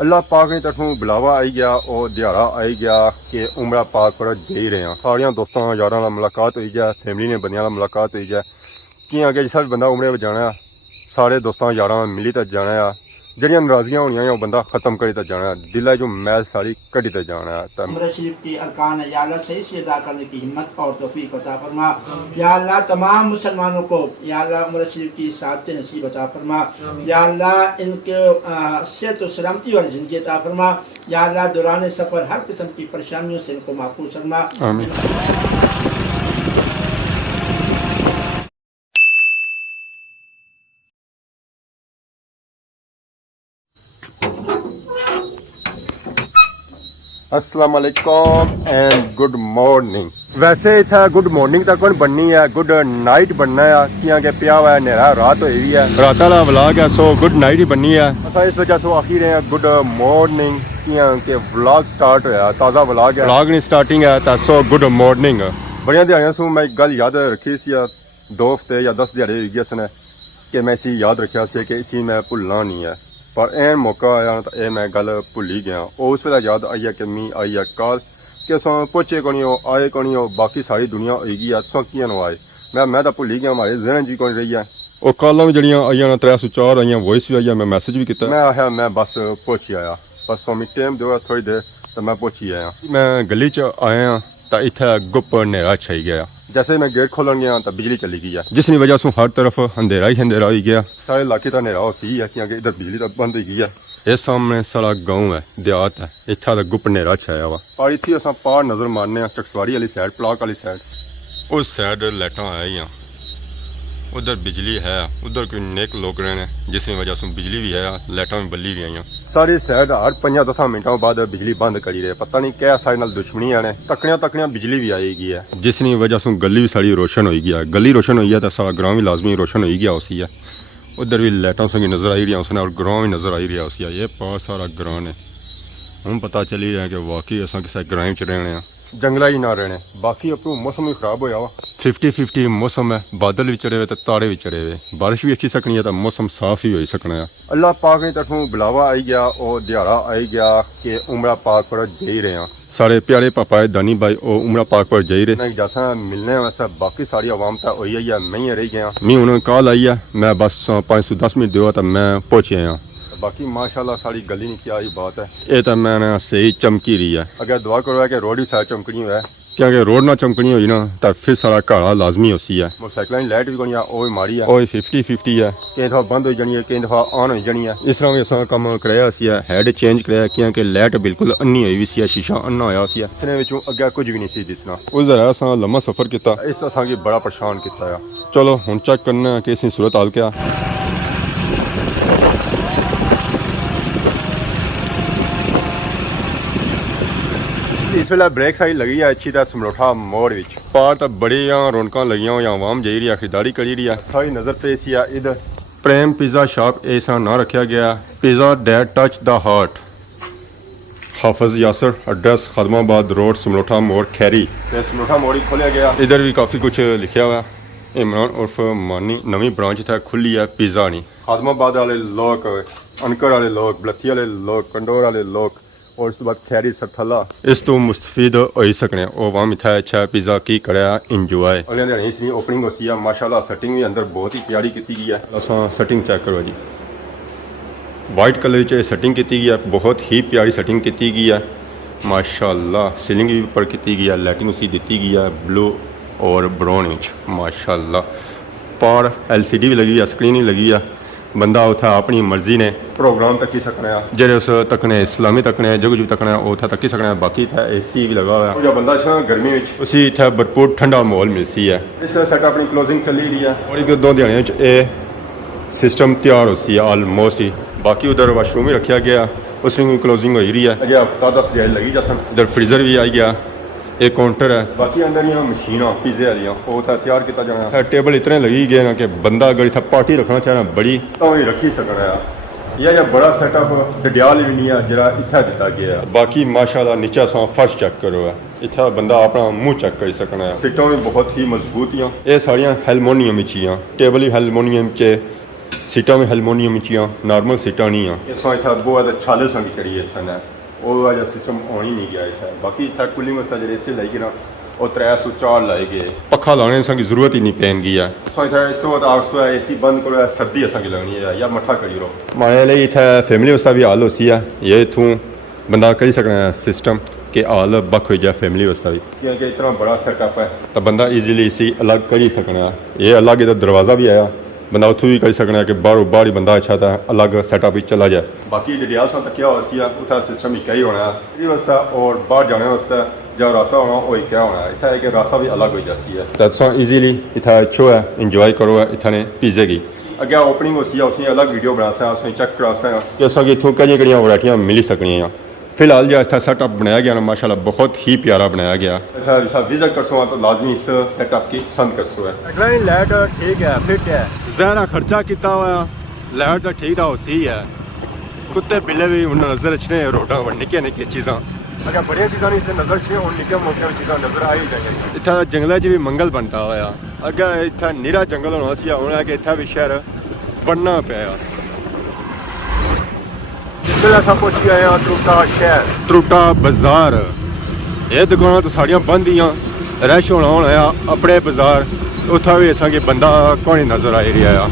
अल्लाह पाक की तरफों बुलावा आई गया और दिहाड़ा आई गया कि उमरा पाक पर जा ही रहे हैं। सारिया दोस्तों यारों मुलाकात हुई है, फैमिली ने बंदियां मुलाकात हुई है कि अगे जिस भी बंदा उमरे जाना है सारे दोस्तों यारों मिली तो जाना है। जड़ियाँ नाराजियाँ होनी वो बंदा खत्म करी तो जाना है, दिल जो मैल सारी कटी तो जाना है। उम्र शरीफ की अरकान या अल्लाह सही से अदा करने की हिम्मत और तौफीक अता फरमा। या अल्लाह तमाम मुसलमानों को या अल्लाह उम्र शरीफ की सादत नसीब अता फरमा। या अल्लाह इनके सेहत और सलामती वाली ज़िंदगी अता फरमा। या अल्लाह दौरान सफ़र हर किस्म की परेशानियों से इनको महफूज फरमा। आमीन। अस्सलाम वालेकुम एंड गुड मॉर्निंग। वैसे इतना गुड मॉर्निंग तक कौन बननी है, गुड नाइट बनना है कि पिया हुआ है नेरा रात हुई है, रात वाला व्लॉग है सो गुड नाइट ही बननी है। असा इस वजह से आखिर है गुड मॉर्निंग कि व्लॉग स्टार्ट होया, ताज़ा व्लॉग है, व्लॉग नहीं स्टार्टिंग है तो सो गुड मॉर्निंग। बड़िया दिहाड़ियां सू मैं एक गल याद रखी सी 2 हफ्ते या 10 दिहाड़े हुई ने कि मैं इसी याद रखा से कि इसी मैं भुलना नहीं है, पर एन मौका आया तो यह मैं गल भुल ही गया। उस वे याद आई है कि मी आई है कल कि पहुंचे को नहीं हो, आए को नहीं हो, बाकी सारी दुनिया होगी तुम किए आए, मैं तो भुल ही गया, हमारे जहन जी कौन रही है। वो कल भी जड़ियाँ आई 304 आई, वॉइस भी आई, मैं मैसेज भी किया, मैं आया मैं बस पहुंची आया, बस स्वामी टाइम दो थोड़ी देर तो मैं पहुंची आया। मैं गली च आया तो इतना गुप नेरा छाई गया, जैसे मैं गेट खोलन गया तो बिजली चली गई है, जिसकी वजह से हर तरफ अंधेरा ही अंधेरा हो गया, सारे इलाके का अंधेरा हो सी है क्योंकि इधर बिजली तो बंद हो गई है। इस सामने सारा गाँव है, देहात है, इतना तो गुप नेरा छाया हुआ। और इतनी अस पहाड़ नज़र मारने चकसवाड़ी वाली साइड, प्लाक वाली साइड, उस साइड लाइटा है, उधर बिजली है, उधर कोई नेक लोग रहने जिसकी वजह से बिजली भी है, लाइटा भी बल्ली भी आई। सारी साइड हर 5-10 मिनटों बाद बिजली बंद करी रहे, पता नहीं क्या सारे नाल दुश्मनी है, तकड़िया बिजली भी आएगी है, जिसकी वजह से गली भी सारी रोशन हो गई है। गली रोशन हुई है तो सारा ग्राम भी लाजमी रोशन हो गया उसी है। उधर भी लाइटा संगी नजर आई रही उसने और ग्राम भी नजर आई रहा उसी है। ये बहुत सारा ग्राम है, हम पता चली रहा है कि वाकई असा किसी ग्राम च रहने हैं, जंगल ही ना रहने। बाकी अपू मौसम भी खराब होया वा, 50-50 मौसम है, बादल भी चढ़े हुए तो तारे भी चढ़े हुए, बारिश भी अच्छी सकनी है तो मौसम साफ ही हो सकना है। अल्लाह पाक की तरफों बुलावा आई गया और दिहाड़ा आई गया कि उमरा पाक पर जा ही रहे हैं। सारे प्यारे पापा दानी भाई और उमरा पाक पर जा ही रहे जैसा मिलने वैसा बाकी सारी आवाम तो हुई है, मैं ही रह गया। मैं उन्होंने कॉल आई है, मैं बस 5-10 मिनट दो तो मैं पहुंचे आया। बाकी माशाल्लाह सारी गली नहीं क्या ही बात है, ये तो मैंने सही चमकी रही है। अगर दुआ करो है कि रोड ही सारी चमकनी है, क्योंकि रोड ना चमकनी हुई ना तो फिर सारा घाड़ा लाजमी होती है। मोटरसाइकिल लाइट भी कोई वो माड़ी है, वो 50-50 है, कई दफा बंद हो जानी है, कई दफा ऑन हो जानी है। इस तरह भी असा कम कराया सी, हैड चेंज कराया क्योंकि लाइट बिल्कुल अन्नी हुई सी, शीशा अन्ना होया सी, इतने अगे कुछ भी नहीं सी दिसना। उस तरह असा लम्मा सफर किया, इस असा की बड़ा परेशान किया। चलो हुण चेक करना कि इसकी सूरत हाल क्या। इस वे ब्रेक साइड लगी है अच्छी तरह समलोठा मोड़ विच, पार तो बड़िया रौनक लगी हुई, आवाम जा रही है, खरीदारी करी रही है। सारी नजर पे सी इधर प्रेम पिज़्ज़ा शॉप ऐसा ना रखा गया, pizza that touch the heart, Hafiz Yasir, address Khadmabad road Samlotha मोड़ खैरी, समलोठा मोड़ ही खोलिया गया। इधर भी काफ़ी कुछ लिखा हुआ, इमरान उर्फ मानी नवी ब्रांच इतना खुली है, पिज़्ज़ा नहीं। खादमाबाद वाले लोग, अनकर वाले लोग, बलथी वाले लोग, कंडोर वाले लोग और उस बाद खैरी सरथला इस तो मुस्तफीद हो सकने और वहाँ मिठा अच्छा पिज़्ज़ा की करा इंजॉय। इसलिए ओपनिंग होती है माशाल्लाह, सेटिंग भी अंदर बहुत ही प्यारी की गई है। असा सेटिंग चेक करो जी, वाइट कलर च सेटिंग की गई है, बहुत ही प्यारी सेटिंग की गई है माशाल्लाह। सीलिंग भी ऊपर की गई है, लाइटिंग उसी दी गई है ब्लू और ब्राउन माशाल्लाह। पार LCD भी लगी है, स्क्रीन ही लगी है, बंदा उतना अपनी मर्जी ने प्रोग्राम तकी सकना है, जेडे उस तकने इस्लामी तकने जो कुछ तकना वो उतना तकी सकना है। बाकी इतना AC भी लगा हुआ है, जो बंदा गर्मी में उसी इतना भरपूर ठंडा माहौल मिलती है। इस साइड अपनी क्लोजिंग चली रही है और 1-2 दिहाड़ियों ये सिस्टम तैयार होती है ऑलमोस्ट ही। बाकी उधर वाशरूम भी रखा गया, उसमें भी क्लोजिंग हो रही है। अगे हफ्ता 10 दिहाड़ी लगी जैसा। इधर फ्रीजर भी आई गया, एक काउंटर है, बाकी अंदर मशीन पिज़्ज़े वाली वो तैयार किया जाना है। टेबल इतने लगी गए ना कि बंदा अगर इतना पार्टी रखना चाहे बड़ी तो ही रखी सकना है। यह बड़ा सेटअप डडियाल भी नहीं है जरा इतना दिता गया है। बाकी माशाल्लाह नीचा सा फर्श चेक करो है, इतना बंदा अपना मुँह चेक कर सकना है। सीटां भी बहुत ही मजबूत हैं, ये सारिया एलमोनीयम ही, टेबल ही एलमोनीयम च, सीटा में एलुमिनियम चियां नॉर्मल सीटा नहीं आ इस इतना बहुत छाले संग चढ़ी इस सन वो वाला सिस्टम आन ही नहीं गया इतना बाकी इतना कूलिंग वास्ते जो एसी लाई गए ना और 304 लाए गए पखा लाने संग जरूरत ही नहीं पैन गई है सो इतना 100 एसी बंद करो सर्दी असा लगनी है या मठा करी रो माने लिए इतना फैमिली वास्ते भी हाल होती है ये इतों बंदा करी सकना सिस्टम कि हाल बख हो जाए फैमिली वास्ते भी क्योंकि इतना बड़ा सेटअप है तो बंदा ईजीली इसी अलग कर ही सकना ये अलग इधर दरवाज़ा भी आया बंदा उतों भी कर सकना कि बाहरों बाहर ही बंदा अच्छा था अलग सेटअप ही चला जाए बाकी डिटेल तक क्या हो उतना सिस्टम ही कई होना है वास्ते और बाहर जाने वास्ते जो रास्ता होना वो क्या होना है इतना है कि रास्ता भी अलग हो जाती है तो तुम ईजीली इतना अच्छो है इंजॉय करो इतने पिज्जे की अगर ओपनिंग होती है उसने अलग वीडियो बना सा उसने चेक करा सा कि असा इतों कई कई वरायटियाँ मिली सकनियाँ फिलहाल जो इतना सेटअप बनाया गया ना माशाल्लाह बहुत ही प्यारा बनाया गया अच्छा विजिट कर सो तो लाजमी इस सेटअप की पसंद कर सो है लाइट ठीक है फिट है ज़्यादा खर्चा किया हुआ लाइट तो ठीक है सही है कुत्ते बिल्ले भी उन्हें नज़र अच्छे रोडा निक्के निक्के चीज़ा अगर बड़िया चीज़ा नहीं से नज़र अच्छी हूँ निक्के मोटे चीज़ा नज़र आ ही जाए इतना जंगलों भी मंगल बनता हुआ अगर इतना निरा जंगल होना सी होना कि इतना भी शहर बनना पाया पहुंची आए त्रुटा शहर त्रुटा बाजार ये दुकान तो साड़ियाँ बंद ही रश होना होना अपने बाजार उत्था भी असा बंदा कौन नज़र आई रहा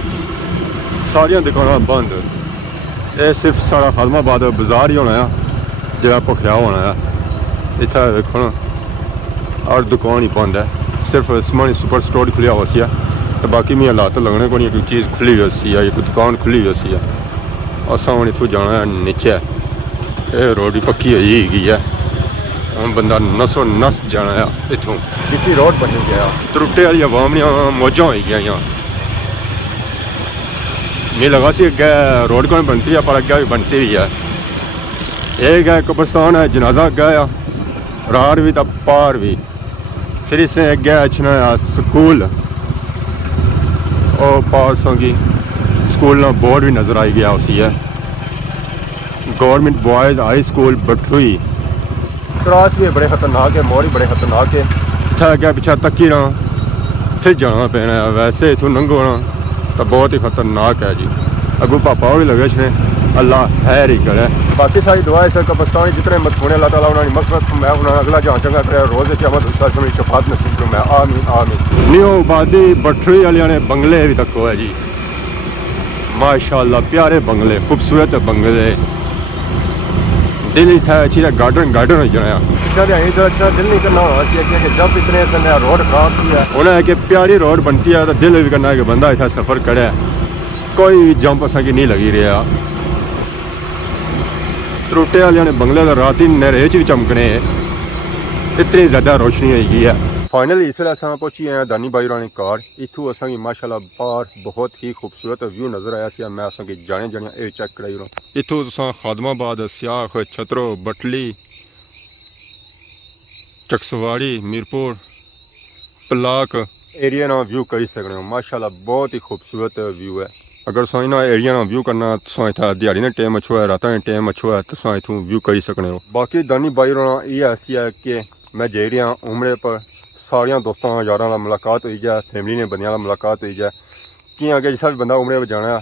सारिया दुकान बंद ये सिर्फ सारा खादमाबाद बाजार ही होना जरा भखरा होना इतना देखो ना और दुकान ही बंद है सिर्फ समानी सुपर स्टोर खुलिया हुआ सी तो बाकी मैं हालात लगने को नहीं कोई चीज़ खुली हुई सी या कोई दुकान खुली हुई सी असा हम इतों जाना नीचे ये रोड भी पक्की होगी है हम बंदा नसो नस जाना है इतों जितनी रोड बनी गया त्रुटे वाली आवाम मौजा हो गई मैं लगा सी अगे रोड कौन बनती है पर अगे भी बनती ही है एक है कब्रस्तान है जनाजा अगे आ रार भी तो पार भी फिर इसने अगे अच्छा स्कूल और पार की स्कूल ना बोर्ड भी नज़र आई गया उसी है government boys high school Batrui cross भी बड़े खतरनाक है मोड़ भी बड़े खतरनाक है अच्छा अगर पिछा तकी ना फिर जाना पैना है वैसे इतों लंघोना तो बहुत ही खतरनाक है जी अगू पापा भी लगे छे अल्लाह खैर ही करे बाकी सारी दुआ है सर कब्रस्तान जितने मदफूने अल्लाह ताला उन्होंने मगफरत मैं उन्होंने अगला जहाँ चंगा करे रोज़ क़यामत उसका समय शफात नसीब करूँ मैं आमीन आमीन न्यू आबादी बटरुई वाले ने बंगले भी तक है जी माशाल्लाह प्यारे बंगले खूबसूरत बंगले दिल ही था अच्छी गार्डन गार्डन हो जाना इधर अच्छा दिल नहीं करना होना चाहिए कि जब इतने रोड खराब किया उन्हें कि प्यारी रोड बनती है तो दिल भी करना है कि बंदा इतना सफ़र करे कोई भी जंप असा की नहीं लगी रहा त्रुटे वाले ने बंगले तो रात ही नहरे भी चमकने इतनी ज़्यादा रोशनी होगी है फाइनली इसलिए असा पहुंची आए दानी बाई रानी कार इतों असा माशाल्लाह बाहर बहुत ही खूबसूरत व्यू नज़र आया सी मैं असा जाने जाने ये चेक कराई रो इतों तुसा खादमाबाद सियाख छतरो बटली चकसवाड़ी मीरपुर पलाक एरिया ना व्यू कर सकते हो माशाल्लाह बहुत ही खूबसूरत व्यू है अगर तुम इन्होंने एरिया ना व्यू करना तो इतना दिहाड़ी ने टाइम अच्छो है रात ने टाइम अच्छो है तो इतों व्यू कर सकते हो बाकी दानी बाई रोना ये ऐसी है कि मैं जा रहा उमरे पर सारिया दोस्तों यार मुलाकात हुई जाए फैमिली ने बंदियां मुलाकात हुई जाए कि अगर जिस भी बंदा उमरे पर जाना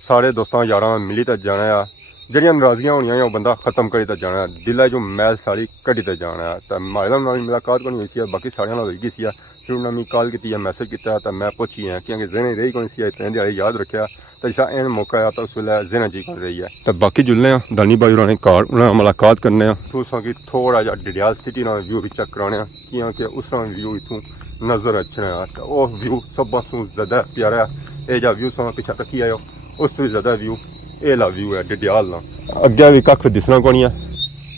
सारे दोस्तों यार मिली तो जाना जड़ियाँ नाराजगियां होनी बंदा खत्म करी तो जाना दिल जो मैल सारी कटी तो जाना तो मायला मुलाकात को नहीं हुई सी बाकी सारिया हो गई सी फिर उन्होंने मैं कॉल की मैसेज किया तो मैं पहुंची है क्योंकि जहन रही कौन सी इतने दिहाड़ी याद रखा तो जिसा एन मौका आया तो उस वे जहन जी कर रही है तो बाकी जुलने दानी बाई उन्होंने कार उन्होंने मुलाकात करने तुसा कि थोड़ा जहा डिडियाल सिटी ना व्यू भी चेक कराने क्योंकि उस व्यू इतों नज़र अच्छा है तो वह व्यू सब तो ज़्यादा प्यारा है यह व्यू सो पिछा तकी आयो उस तो ज़्यादा व्यू ये ला व्यू है डिडियाल ना अगे भी कख दिसना कौन है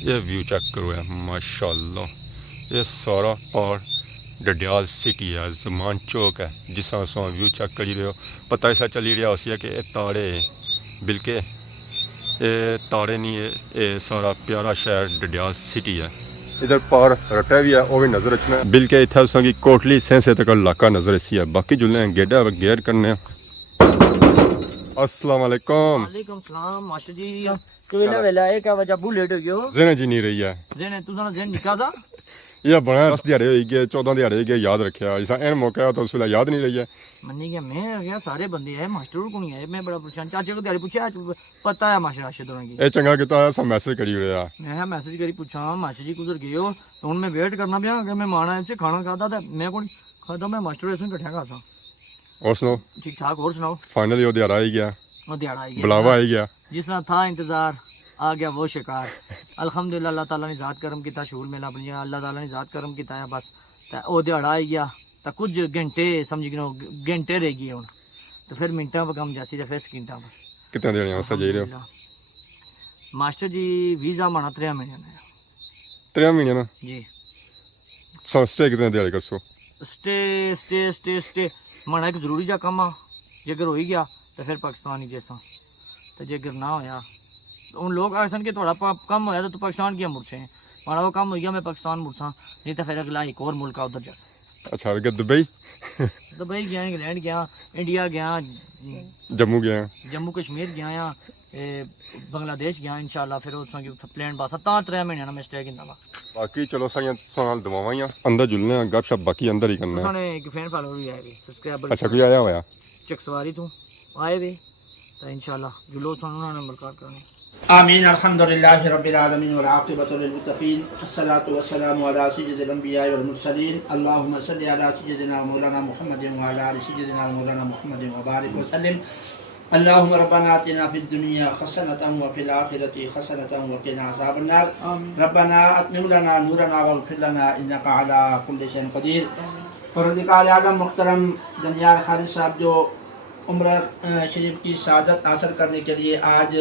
ये व्यू चेक करो है माशाल्लाह ये सारा पार डडियाल सिटी है जमान चौक है जिस तरह व्यू चेक करी रहे हो पता ऐसा चली रहा उसी कि तारे बिल्के ये तारे नहीं ये सारा प्यारा शहर डडियाल सिटी है इधर पार रटा भी है वो भी नज़र रखना बिल्के इतना की कोटली सेंसे तक इलाका नज़र इसी है बाकी जुलने गेडा गेयर करने अस्सलाम वालेकुम सलाम मास्टर जी कोई ना वेला है क्या वजह बुलेट हो गयो जेने जी नहीं रही है जेने तू ना जेन निका था ਇਹ ਬਣਾ 10 ਦਿਹਾੜੇ ਹੋਈ ਗਏ 14 ਦਿਹਾੜੇ ਹੋਈ ਗਏ ਯਾਦ ਰੱਖਿਆ ਜਿਸ ਐਨ ਮੌਕਾ ਤਾਂ ਉਸ ਵੇਲੇ ਯਾਦ नहीं रही है मन्नी गया मैं आ गया सारे बंदे आए मास्टर को नहीं आए मैं बड़ा परेशान चाचे को दिहाड़ी पूछा पता है मास्टर राशिद होने की ਇਹ ਚੰਗਾ ਕੀਤਾ ਸਾ ਮੈਸੇਜ ਕਰੀ ਰਿਹਾ मैं मैसेज करी पूछा मास्टर जी कुधर गए हो तो हूँ मैं वेट करना पिया अगर मैं माना से खाना खाता था मैं कौन खाता मैं मास्टर ऐसे कट्ठा खाता और सुनो ठीक ठाक और सुनाओ फाइनली वो दिहाड़ा ही गया वो दिहाड़ा आई गया बुलावा आई गया जिस तरह था इंतजार आ गया वो शिकार अल्हम्दुलिल्लाह अल्लाह ताला ने ज़ात करम किया शूर मेला अपनी अल्लाह ताला ने ज़ात करम किया है बस वो दिहाड़ा आई गया तो कुछ घंटे समझ गिनो घंटे रह गए हूँ तो फिर मिनटा पर कम जैसी फिर सकिंटा पर कितने देने वास्ते जाई रहे हो मास्टर जी वीज़ा माना 3 महीने में 3 महीने ना जी स्टे कितने दिहाड़े कर so stay stay stay stay माना एक जरूरी जा कम आ जेकर हो ही गया तो फिर पाकिस्तान ही जैसा तो जेकर ना होया तो उन लोग आखन के थोड़ा कम होया तो पाकिस्तान की मुड़से हैं माना वो कम हो गया मैं पाकिस्तान मुड़सा नहीं तो फिर अगला एक और मुल्क उधर जैसा अच्छा आगे दुबई दुबई गया इंग्लैंड गया इंडिया गया जम्मू गया जम्मू कश्मीर गया या बांग्लादेश गया इंशाल्लाह फिर उस प्लेन पास 3 महीने ना मैं स्टे किया वा बाकी चलो साइयां साल दवावां ही अंदर जुलने गपशप बाकी अंदर ही करना है उन्होंने एक फैन फॉलोअर भी आए हुए सब्सक्राइबर अच्छा कोई आया होया चकसवारी तू आए हुए तो इंशाल्लाह जुलो उन्होंने मुलाकात करनी आमीन अल्हम्दुलिल्लाहि रब्बिल आलमीन वल आक़िबतु लिल मुत्तक़ीन अस्सलातु वस्सलामु अला सय्यिदिल अंबिया'i वल मुरसलीन अल्लाहुम्मा सल्लि अला सय्यिदिना मौलाना मुहम्मदिन व अला आलि सय्यिदिना मौलाना मुहम्मदिन व बारिक व सल्लिम अल्लाहुम्मा रब्बना आतिना फिद दुनिया हसनतन व फिल आखिरति हसनतन व क़िना अज़ाबन नार रब्बना अतमिम लना नूरना वग़फिर लना इन्नका अला कुल्लि शैइन क़दीर परवरदिगार आलम मुहतरम दनियाल खालिद साहब जो उम्र शरीफ की शहादत हासिल करने के लिए आज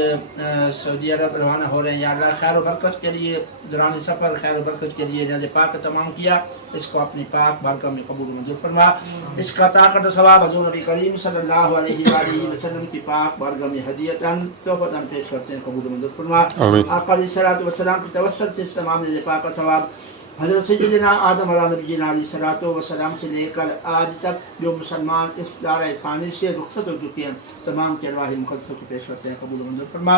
सऊदी अरब रवाना हो रहे हैं या अल्लाह खैर व बरकत के लिए दौरान सफ़र खैर व बरकत के लिए जहाज़ पाक तमाम किया इसको अपनी पाक बारगाह में कबूल मंजूर फरमा इसका ताकत सवाब हज़ूर नबी करीम सल्लल्लाहु अलैहि वसल्लम की पाक बारगाह में हदियतन तोहफ़तन पेश करते हैं कबूल मंजूर फरमा आका अलैहिस्सलातु वस्सलाम की तवस्सुल से तमाम पाक का सवाब हज़रत सय्यिदना आदम अलैहिस्सलाम अलैहिस्सलातु वस्सलाम से लेकर आज तक जो मुसलमान इस दायरे फ़ानी से रुखसत हो चुके हैं तमाम के अरवाह मुक़द्दसों को पेश करते हैं कबूल मंजूर फरमा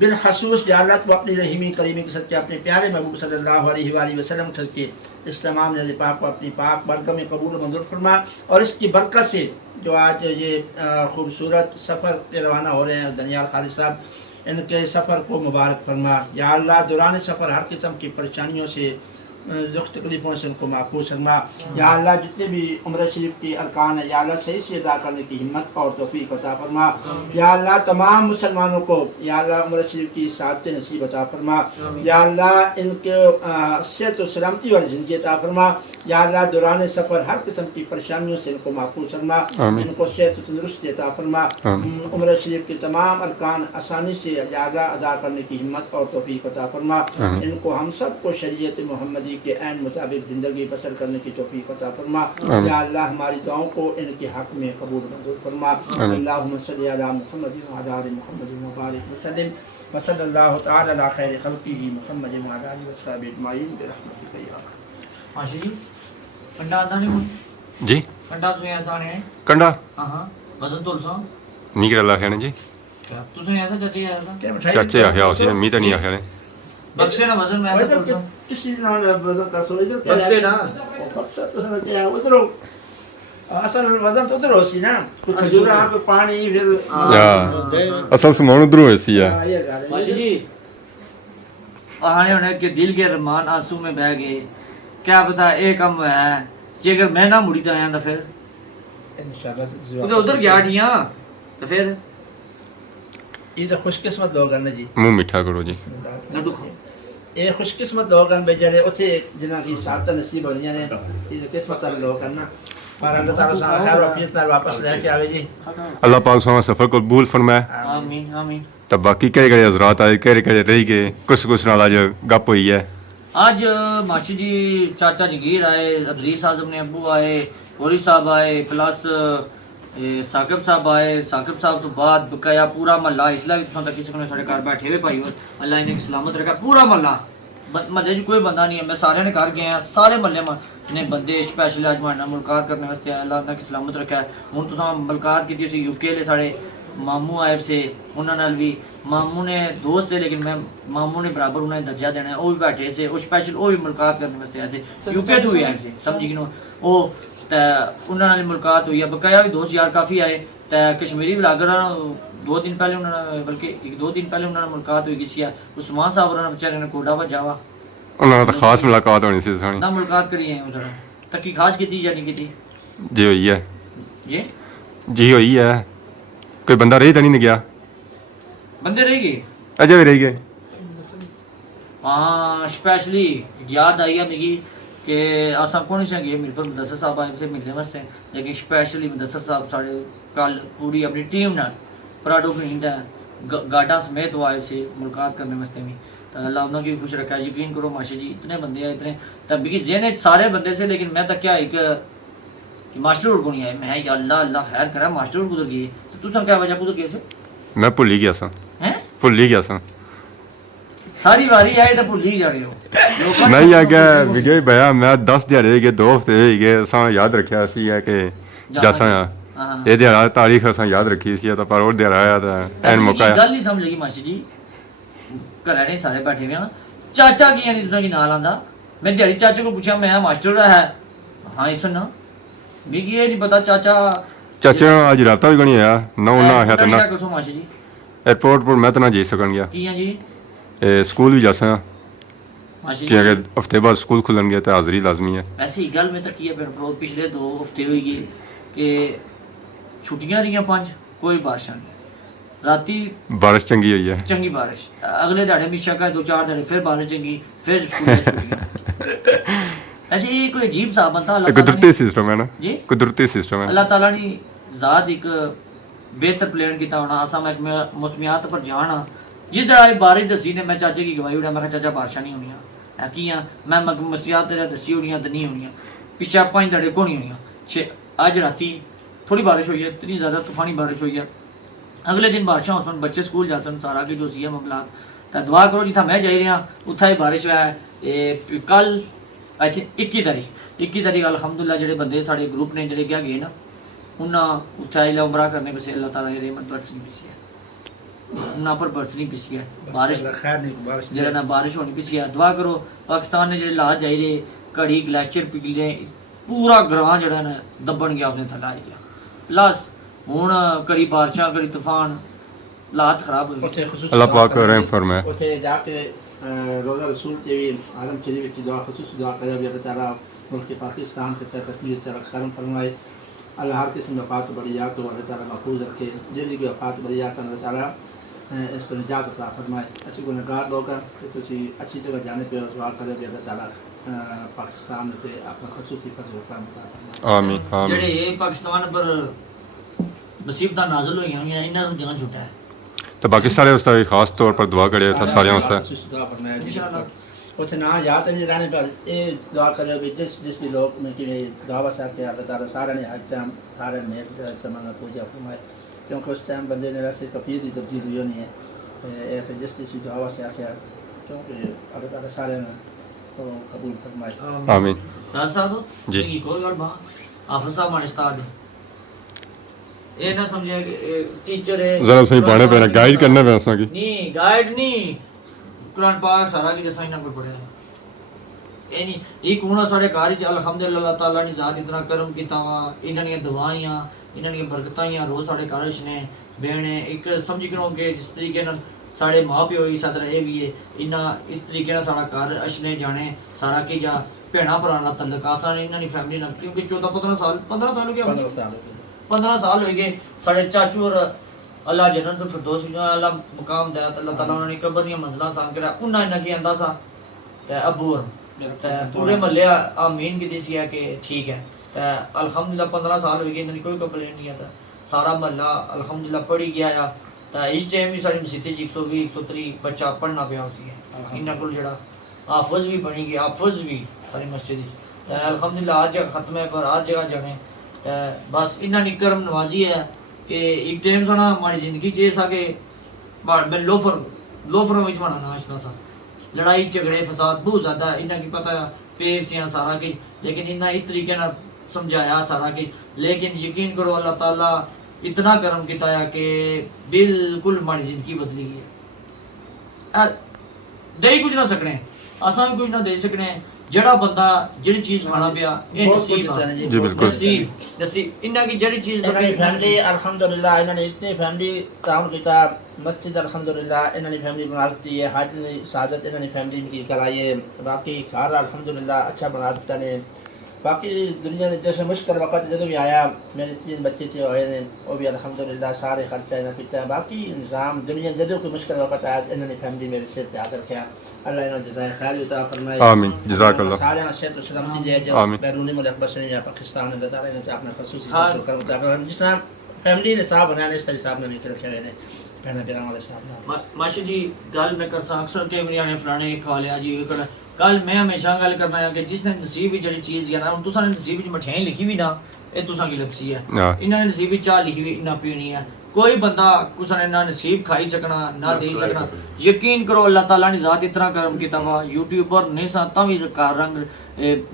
बिलख़ुसूस जालत व अपनी रहीमी करीमी के सच्चे अपने प्यारे महबूब सल्लल्लाहु अलैहि वसल्लम के इस तमाम नज़ पाक को अपनी पाक बारगाह में कबूल मंजूर फरमा और इसकी बरकत से जो आज ये खूबसूरत सफ़र पे रवाना हो रहे हैं दनियाल खालिद साहब इनके सफ़र को मुबारक फरमा या अल्लाह दौरान सफ़र हर किस्म की परेशानियों से दुख तकलीफ़ों से उनको महफूज फरमा या अल्लाह जितने भी उम्र शरीफ की अरकान है या अल्लाह सही से अदा करने की हिम्मत और तौफीक अता फरमा या अल्लाह तमाम मुसलमानों को या अल्लाह उम्र शरीफ की सादत नसीब अता फरमा या अल्लाह इनके सेहत और सलामती वाली ज़िंदगी अता फरमा या अल्लाह दौरान सफ़र हर किस्म की परेशानियों से इनको महफूज फरमा इनको सेहत तंदुरुस्ती अता फरमा उम्र शरीफ के तमाम अरकान आसानी से या अल्लाह अदा करने की हिम्मत और तौफीक अता फरमा इनको हम सब को शरीयत मुहम्मदी के ऐन मुताबिक ज़िंदगी बसर करने की तौफीक अता फरमा या अल्लाह हमारी दुआओं को इनके हक़ में कबूल मंजूर फरमा अल्लाहुम्मा सल्लि अला मुहम्मद व अला आलि मुहम्मद व बारिक व सल्लिम व सल्लल्लाहु तआला अला खैरि खल्क़िही मुहम्मद व अला आलिहि व सहाबिहि अजमईन बिरहमतिका या अरहम माशा जी कंडा आता नहीं जी कंडा तो ऐसा नहीं है कंडा हां वजन तोल सा नहीं कर अल्लाह कहने जी तुझे ऐसा चाची आया चाचे आखिया उसे मी तो नहीं आखिया ने बक्से ना वजन में ऐसा तोल सा किसी ना वजन का सो इधर बक्से ना बक्सा तो सर क्या उधर असल वजन तो उधर होसी ना कुछ खजूर आप पानी फिर असल समान उधर होसी है माशा जी आने होने के दिल के अरमान आंसू में बह गए क्या पता एक कम है जेकर मैं ना मुड़ी तो आया तो फिर इंशाल्लाह उधर गया ठिया तो फिर ये तो खुशकिस्मत लोग हैं जी मुंह मीठा करो जी लड्डू खाओ ये खुशकिस्मत लोग हैं बेचारे उसे जिन्हां की साथ नसीब होनियां ने ये किस्मत वाले लोग हैं ना पर अल्लाह ताला सा खैर वाफियत नाल वापस लेके आवे जी अल्लाह पाक समा सफर को कबूल फरमाए आमीन आमीन तब बाकी कई कई हजरात आए कई रह गए कुछ नाल आज गप हुई है आज माशी जी चाचा जगीर आए अदरीस आजम ने अबू आए गोरी साहब आए प्लस साकिब साहब आए साकिब साहब तो बाद बकाया पूरा महल्ला इसलिए भी तक किसी ने साढ़े घर बैठे हुए भाई अल्लाह इन्हें सलामत रखा पूरा महल्ला महल्ले च कोई बंदा नहीं है मैं सारे ने घर गए हैं सारे महल्ले ने बंदे स्पैशल अज मुलाकात करने वास्ते अल्लाह ने सलामत रखा है हूँ तुम मुलाकात की यूके ले साढ़े मामू आए से उन्होंने नाल भी मामू ने दोस्त है लेकिन मैं मामू ने बराबर उन्हें दर्जा देना है वो भी बैठे से वो स्पेशल वो भी मुलाकात करने वास्ते ऐसे यूके तो भी आए से समझी कि वो उन्होंने मुलाकात हुई है बकाया भी दोस्त यार काफ़ी आए तो कश्मीरी ब्लागर 2 दिन पहले उन्होंने बल्कि 1-2 दिन पहले उन्होंने मुलाकात हुई किसी उस्मान साहब उन्होंने बेचारे ने कोडा भजा वा उन्होंने तो खास मुलाकात होनी सी सोनी ना मुलाकात करी है उधर तक की खास की या नहीं की जी हुई है ये जी हुई है कोई बंदा रही तो नहीं गया बंदे रह गए अजय भी रह गए हाँ स्पेशली याद आई है मिगी कि असा कौन से गए मेरे पर मुदस्सर साहब आए से मिलने वास्ते लेकिन स्पेशली मुदस्सर साहब साढ़े कल पूरी अपनी टीम नाल प्राडो ग्रीन गाडा समेत वो आए से मुलाकात करने वास्ते भी तो अल्लाह उन्होंने भी खुश रखा यकीन करो माशा जी इतने बंदे आए इतने तब मिगी जेने सारे बंदे से लेकिन मैं तक क्या एक कि मास्टर उड़ को नहीं आए मैं अल्लाह अल्लाह खैर करा मास्टर उड़ कुधर गए तो तुम क्या वजह कुधर गए थे मैं भुल ही गया सा हैं भुल ही गया सा सारी बारी आए तो भुल ही जा रहे हो नहीं आगे विजय भैया मैं 10 ਦਿਹਾੜੇ ਗਏ 2 ਹਫ਼ਤੇ ਗਏ ਅਸਾਂ ਯਾਦ ਰੱਖਿਆ ਸੀ ਹੈ ਕਿ ਜਾਸਾਂ ਆ ਇਹ ਦਿਹਾੜਾ ਤਾਰੀਖ ਅਸਾਂ ਯਾਦ ਰੱਖੀ ਸੀ ਤਾਂ ਪਰ ਉਹ ਦਿਹਾੜਾ ਆਇਆ ਤਾਂ ਐਨ ਮੌਕਾ ਆਇਆ ਗੱਲ ਨਹੀਂ ਸਮਝ ਲਗੀ ਮਾਸੀ ਜੀ ਘਰੇ ਨੇ ਸਾਰੇ ਬੈਠੇ ਹੋਏ ਆ ਚਾਚਾ ਕੀ ਨਹੀਂ ਤੁਸੀਂ ਨਾਲ ਆਂਦਾ ਮੈਂ ਦਿਹਾੜੀ ਚਾਚੇ को पूछा मैं मास्टर है हाँ ये सुन बिगी ये नहीं पता चाचा ਚਾਚੇ ਨਾਲ ਅੱਜ ਰਾਤਾ ਵੀ ਗਣੀ ਆਇਆ ਨਾ ਉਹਨਾਂ ਆਇਆ ਤਾਂ ਨਾ क्या कसो मासी जी 에어ਪੋਰਟ ਪਰ ਮੈਂ ਤਾਂ ਨਾ ਜਾ ਸਕਣ ਗਿਆ की हैं जी ਇਹ ਸਕੂਲ ਵੀ ਜਾਸਾਂ मासी कि जी अगर हफ्ते बाद स्कूल खुलन गया तो हाजिरी लाजमी है वैसे ही गल में तक की है फिर प्रो पिछले 2 हफ्ते हुई गए कि छुट्टियां रही 5 कोई बारिश नहीं राती बारिश चंगी हुई है चंगी बारिश अगले दाड़े भी शक है 2-4 दाड़े फिर बारिश चंगी फिर छुट्टियां ऐसे ये कोई अजीब सा बनता अल्लाह ताला कुदरती सिस्टम है ना जी कुदरती सिस्टम है अल्लाह ताला ने ज़ात एक बेहतर प्लान किया होना असा मैं मौसमियात पर जाना जिस तरह बारिश दसी ने मैं चाचे की गवाही उड़ा मैं चाचा बारिशां नहीं होनी है कि मैं मौसमियात दसी होनी तो नहीं होनी पिछले 5 दड़े को नहीं होनी अज राती थोड़ी बारिश हुई है इतनी ज़्यादा तूफानी बारिश हुई है अगले दिन बारिशां हो बच्चे स्कूल जा सन सारा की जो सी है मामलात तो दुआ करो जिथा मैं जा रहा उत्था ही बारिश है कल अच्छा 21 तारीख अलहमदुल्ला जो बंदे साढ़े ग्रुप ने जोड़े क्या गए ना उन्हें उत्थे उमरा करने पे अल्लाह ताला की रहमत बरस नहीं पिछी है उन्होंने पर बरस नहीं पिछी है बारिश खैर नहीं बारिश जरा ना बारिश होनी पिछी है दुआ करो पाकिस्तान ने जो लाज जाई रहे घड़ी ग्लैशियर पिघले पूरा ग्रां जो ना दबन गया उसने थला आ गया प्लस हूँ कड़ी बारिशां कड़ी तूफान हालात खराब हो गए अल्लाह पाक रहम फरमाए उठे जाके रोज़ा रसूल के भी आलम शरीफ की दुआ खुसूस दुआ करे अल्लाह ताला मुल्क पाकिस्तान के तहत तकमील से करम फरमाए अल्लाह हर किस्म वफ़ात बरियात तो अल्लाह ताला महफूज रखे जिंदगी की वफ़ात बरियात अल्लाह ताला इसको निजात अता फरमाए ऐसी गुनहगार लोग कि तुसी अच्छी जगह जाने पे दुआ करे अल्लाह ताला पाकिस्तान से अपना खसूसी फजल करम अता फरमाए आमीन आमीन जेड़े ये पाकिस्तान पर मुसीबतां नाज़िल होई हैं इन्हां नूं जान छुटा है तो बाकी सारे वास्ते खास तौर पर दुआ करे था सारे वास्ते उसे ना याद नहीं रहने पर ये दुआ करे भी जिस भी लोग में कि दुआ वसा के अल्लाह ताला सारे ने हज टाइम सारे ने तमन्ना पूजा फरमाए क्योंकि उस टाइम बंदे ने वैसे कफीर की तब्दीली हुई नहीं है ऐसे जिस दुआ वसा के क्योंकि अल्लाह ताला सारे ने तो कबूल फरमाए आमीन राज साहब जी कोई और बात हाफिज साहब हमारे उस्ताद ये ना समझे टीचर है जरा सही बाणे पे गाइड करने पे असा की नहीं गाइड नहीं कुरान पाक सारा की जैसा इन्हें कोई पढ़े ये नहीं एक हुन साढ़े घर च अल्हम्दुलिल्लाह अल्लाह ताला ने ज़ात इतना करम कीता वा इन्हां दी दुआइयां इन्हां दी बरकतां रोज़ साढ़े घर च ने बेने एक समझी करो कि जिस तरीके नाल साढ़े माँ प्यो ही सादर ये भी है इन्ना इस तरीके नाल साढ़ा घर अशने जाने सारा की जा भैणा भराना तल्लक आसान इन्हां दी फैमिली नाल क्योंकि 14-15 साल हो गया 15 साल हो गए साढ़े चाचू और अल्लाह जन्नत तो फिरदौस अल्लाह मुकाम दे अल्लाह ताला उन्होंने कब्र दी मंजिलां सान करा उन्ना इन्ना की आंदा सा ते अबू और ते पूरे महल्ले आमीन की दिसी है कि ठीक है ते अल्हम्दुलिल्लाह 15 साल हो गए इन्हें कोई कंप्लेंट नहीं आता सारा महल्ला अल्हम्दुलिल्लाह पढ़ी गया या ते इस टाइम भी सारी मस्जिद 120-130 बच्चा पढ़ना पिया होती है इन्ना कोल जेड़ा हाफिज भी बनी गया हाफिज भी सारी मस्जिद ते अल्हम्दुलिल्लाह आज खत्म है पर आज जगह जाने बस इन्ना निकरम नवाजी है कि एक टाइम सा ना हमारी जिंदगी च सा कि मैं लोफर में बना नाचना सा लड़ाई झगड़े फसाद बहुत ज़्यादा इन्ना की पता पेश हैं सारा की लेकिन इन्ना इस तरीके ना समझाया सारा की लेकिन यकीन करो अल्लाह ताला इतना करम किया है कि बिल्कुल हमारी जिंदगी बदली है। दे कुछ ना सकने, असा भी कुछ ना दे सकने। जड़ा बंदा जेड़ी चीज खाना पिया ये बहुत नसीब कुछ है। है जी, जी, बहुत बिल्कुल। कुछ है। नसीब इन्ना की जेड़ी चीज इन्होंने फैमिली अल्हम्दुलिल्लाह इन्होंने इतनी फैमिली काम किया, मस्जिद अल्हम्दुलिल्लाह इन्होंने फैमिली बना दी है, हज ने सादत इन्होंने फैमिली की कराई है, बाकी घर अल्हम्दुलिल्लाह अच्छा बना दिता ने। बाकी दुनिया ने जैसे मुश्किल वक्त जो भी आया, मेरे 3 बच्चे थे हुए ने, वो भी अल्हम्दुलिल्लाह सारे खर्चा इन्होंने किया। बाकी निज़ाम दुनिया जो कोई मुश्किल वक्त आया इन्होंने फैमिली मेरे सिर पे हाथ रखा। अल्लाह इन्होंने जज़ाए खैर अता फरमाए। आमीन, जज़ाकल्लाह। सारे सेहत और सलामती दे जो आमीन। बैरूनी मुल्क बसने या पाकिस्तान में बताया इन्होंने अपना खसूसी हाँ। करम जिस तरह फैमिली ने साहब बनाने इस तरह साहब ने भी रखे हुए ने पहना पिरा वाले साहब। माशी जी गल मैं कर अक्सर के मेरी ने फलाने खा लिया जी कल मैं हमेशा गल करना है कि जिसने नसीब की जड़ी चीज है ना हुन तुसा ने नसीब च मठियाई लिखी भी ना ये तुसा की लपसी है, हाँ। इन्होंने नसीब च चाह लिखी भी इन्ना पीनी है। कोई बंदा कुसा ने ना नसीब खाई सकना ना दे सकना। यकीन करो अल्लाह ताला ने जात इतना करम किया वा यूट्यूबर नहीं सा ता भी रंग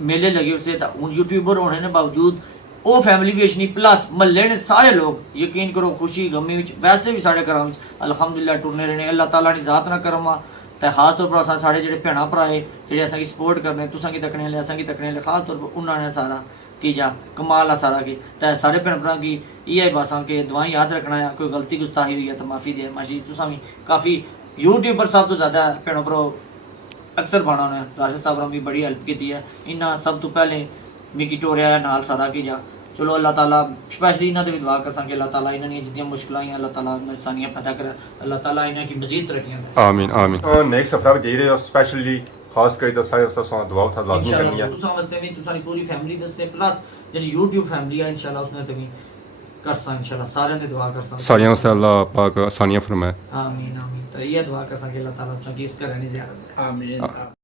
मेले लगे उसे हुन यूट्यूबर होने ने बावजूद वो फैमिली भी अच्छी प्लस महल्ले ने सारे लोग यकीन करो खुशी गमी विच वैसे भी साढ़े घर अल्हम्दुलिल्लाह टुरने रहने। अल्लाह ताला ने जात ना करम आ ते खास तौर पर असां साढ़े जेह्ड़े भैणां भ्रा जेह्ड़े असां सपोर्ट करने तुसां की तकने आह्ले असां की तकने आह्ले खास तौर पर उन्होंने सारा की जा कमाल आ सारा की ते सारे भैन भ्रां की इयै बसां के दुआएं याद रखना है। कोई गलती गुस्ताही हुई है तो माफ़ी दे माशी तुसां भी काफ़ी यूट्यूबर सब तो ज़्यादा भैनों भ्रो अक्सर बाणा ने राशिद साहब भी बड़ी हेल्प की है। इन्ना सब तो पहले मिगी टोरिया है नाल सारा की जा। चलो अल्लाह ताला स्पैशली इन्होंने भी दुआ कर सके अल्लाह ताला इन्होंने जितनी मुश्किल आई अल्लाह ताला सानियां पैदा करे, अल्लाह ताला इन्हें की मजीद तरक्कियां दे। आमीन आमीन। नेक्स्ट हफ्ता जे रहे हो स्पेशली खास कर तो सारे उस दुआ था लाजमी करनी है इंशाल्लाह तुसा वास्ते भी तुसानी पूरी फैमिली दस्ते प्लस जेडी YouTube फैमिली है इंशाल्लाह उसने तभी करसा इंशाल्लाह सारे ने दुआ करसा सारियां वास्ते अल्लाह पाक आसानियां फरमाए। आमीन आमीन। तो ये दुआ कर सके अल्लाह ताला तुसा की इसका रहने ज़ियारत आमीन।